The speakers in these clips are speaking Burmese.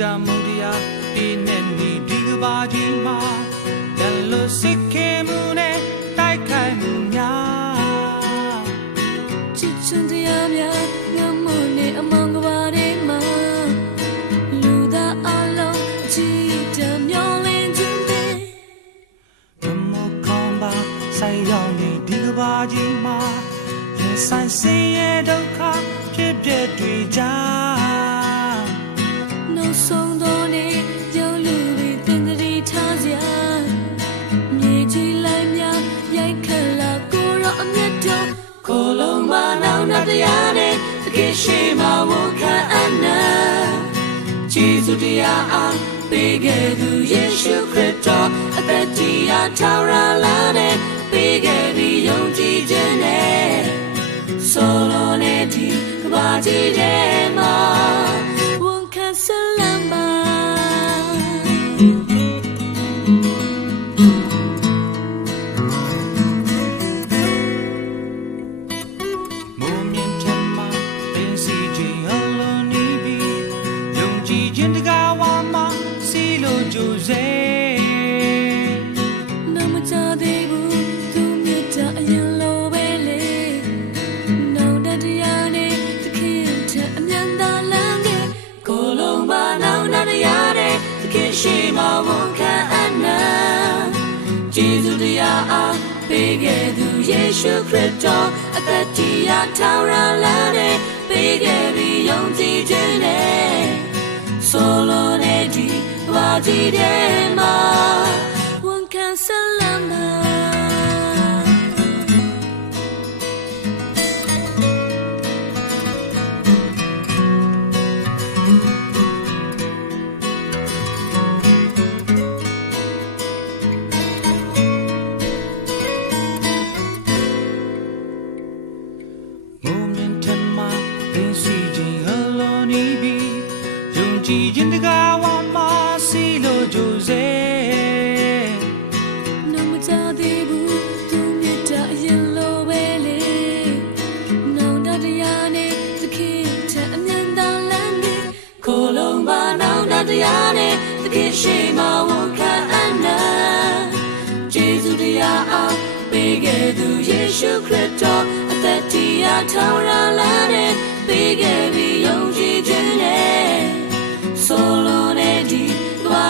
တမူတရားအေးနဲ့နေဒီကဘာကြီးမှာတလို့စိတ်ခဲမှုနဲ့တိုက်ခိုက်မှုများချစ်ချင်တရားများငမုန်နဲ့အမောင်ကဘာတွေမှာလူသားအလုံးချစ်တမျောလင်းခြင်းနဲ့မမကောင်းပါဆိုင်ရောက်နေဒီကဘာကြီးမှာဆိုင်စင်ရဲ့ဒုက္ခဖြစ်ဖြစ်တွေ့ကြ နောင်နာတရားနဲ့တကယ်ရှိမှဝန်ခံအနာဂျေဇုတရားအားပေးခဲ့သူယေရှုခရစ်တော်အသက်တရားထောင်ရလာနဲ့ပေးခဲ့ပြီးယုံကြည်ခြင်းနဲ့ solo ne di kabati de ma won ပေးခဲ့သူယေရှုခရစ်တော်အသက်တရားထောင်ရလာတဲ့ပေးခဲ့ပြီးယုံကြည်ခြင်းနဲ့ solo ne di va di de ma one can salama မုံ ယုံကြည်ခြင်းတကားဝါမှာစီလိုကြိုစေ no ma cha de bu tu mi ta yin lo be le no da dia ne the kin ta amyan da lan ge ko long ba now da dia ne the kin shi ma won kan anna jesu dia a ပေးခဲ့သူယေရှုခရစ်တော်အသက်တရားထောင်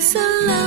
so long.